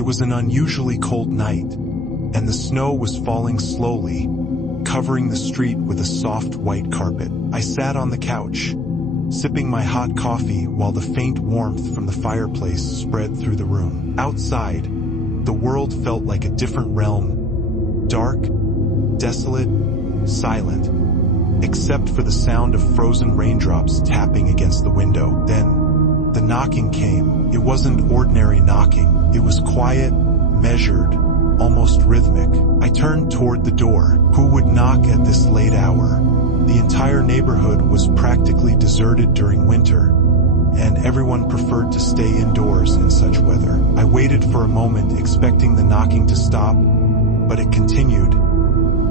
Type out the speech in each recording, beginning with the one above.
It was an unusually cold night, and the snow was falling slowly, covering the street with a soft white carpet. I sat on the couch, sipping my hot coffee while the faint warmth from the fireplace spread through the room. Outside, the world felt like a different realm, dark, desolate, silent, except for the sound of frozen raindrops tapping against the window. Then, the knocking came. It wasn't ordinary knocking. It was quiet, measured, almost rhythmic. I turned toward the door. Who would knock at this late hour? The entire neighborhood was practically deserted during winter, and everyone preferred to stay indoors in such weather. I waited for a moment, expecting the knocking to stop, but it continued.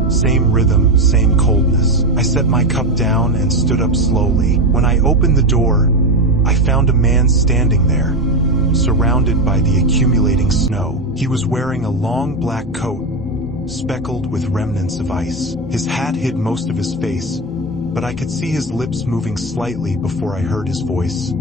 Same rhythm, same coldness. I set my cup down and stood up slowly. When I opened the door, I found a man standing there, surrounded by the accumulating snow. He was wearing a long black coat, speckled with remnants of ice. His hat hid most of his face, but I could see his lips moving slightly before I heard his voice.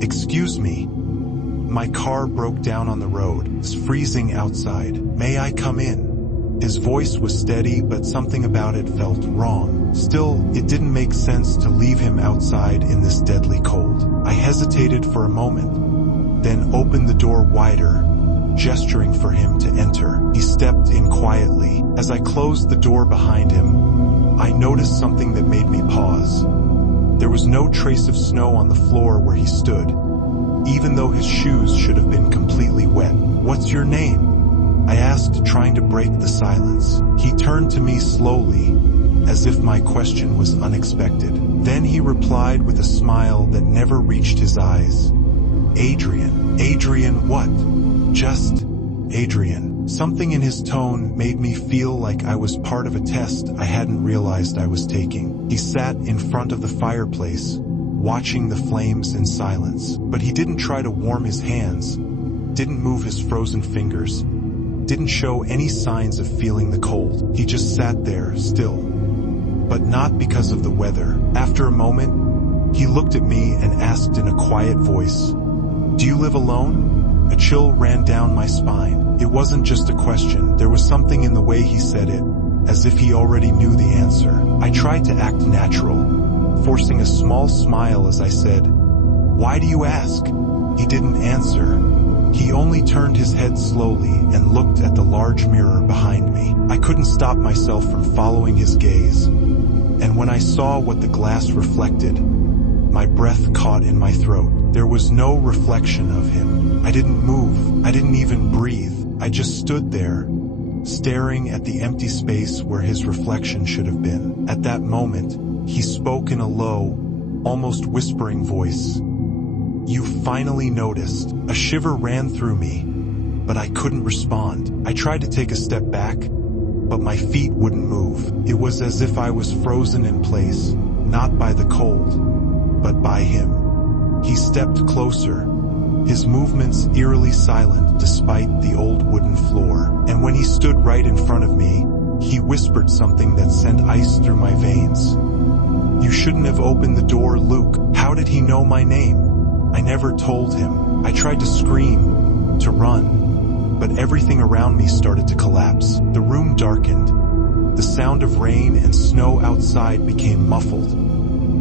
"Excuse me. My car broke down on the road. It's freezing outside. May I come in?" His voice was steady, but something about it felt wrong. Still, it didn't make sense to leave him outside in this deadly cold. I hesitated for a moment, then opened the door wider, gesturing for him to enter. He stepped in quietly. As I closed the door behind him, I noticed something that made me pause. There was no trace of snow on the floor where he stood, even though his shoes should have been completely wet. "What's your name?" I asked, trying to break the silence. He turned to me slowly, as if my question was unexpected. Then he replied with a smile that never reached his eyes. "Adrian." "Adrian what?" "Just Adrian." Something in his tone made me feel like I was part of a test I hadn't realized I was taking. He sat in front of the fireplace, watching the flames in silence. But he didn't try to warm his hands, didn't move his frozen fingers, didn't show any signs of feeling the cold. He just sat there, still. But not because of the weather. After a moment, he looked at me and asked in a quiet voice, "Do you live alone?" A chill ran down my spine. It wasn't just a question. There was something in the way he said it, as if he already knew the answer. I tried to act natural, forcing a small smile as I said, "Why do you ask?" He didn't answer. He only turned his head slowly and looked at the large mirror behind me. I couldn't stop myself from following his gaze, and when I saw what the glass reflected, my breath caught in my throat. There was no reflection of him. I didn't move. I didn't even breathe. I just stood there, staring at the empty space where his reflection should have been. At that moment, he spoke in a low, almost whispering voice. "You finally noticed." A shiver ran through me, but I couldn't respond. I tried to take a step back, but my feet wouldn't move. It was as if I was frozen in place, not by the cold, but by him. He stepped closer, his movements eerily silent despite the old wooden floor. And when he stood right in front of me, he whispered something that sent ice through my veins. "You shouldn't have opened the door, Luke." How did he know my name? I never told him. I tried to scream, to run, but everything around me started to collapse. The room darkened. The sound of rain and snow outside became muffled,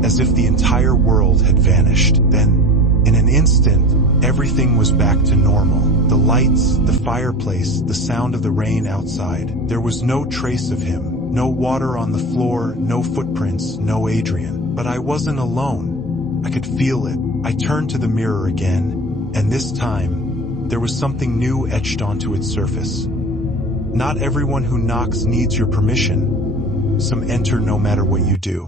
as if the entire world had vanished. Then, in an instant, everything was back to normal. The lights, the fireplace, the sound of the rain outside. There was no trace of him. No water on the floor, no footprints, no Adrian. But I wasn't alone. I could feel it. I turned to the mirror again, and this time, there was something new etched onto its surface. Not everyone who knocks needs your permission. Some enter no matter what you do.